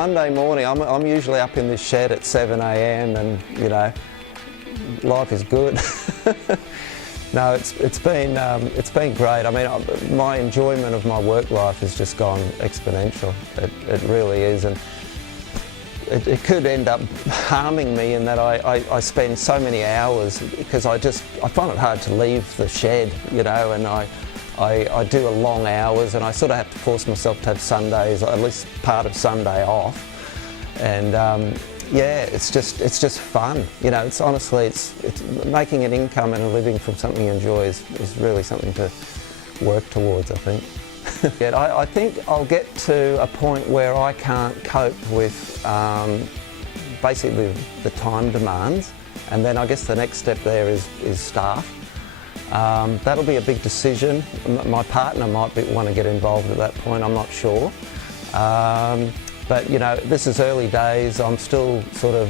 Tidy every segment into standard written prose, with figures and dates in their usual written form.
Monday morning, I'm usually up in this shed at 7 a.m. and, you know, life is good. No, it's been great. I mean, my enjoyment of my work life has just gone exponential. It really is, and it could end up harming me in that I spend so many hours because I find it hard to leave the shed, you know, and I do a long hours, and I sort of have to force myself to have Sundays, at least part of Sunday off, and yeah, it's just fun. You know, it's honestly, it's making an income and a living from something you enjoy is really something to work towards, I think. Yeah, I think I'll get to a point where I can't cope with basically the time demands, and then I guess the next step there is staff. That'll be a big decision. My partner might want to get involved at that point, I'm not sure. But, you know, this is early days. I'm still sort of,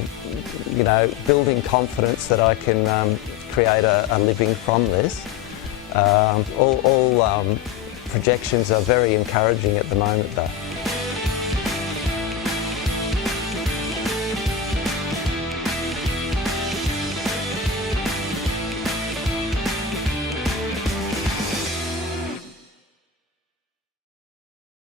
you know, building confidence that I can create a living from this. All projections are very encouraging at the moment, though.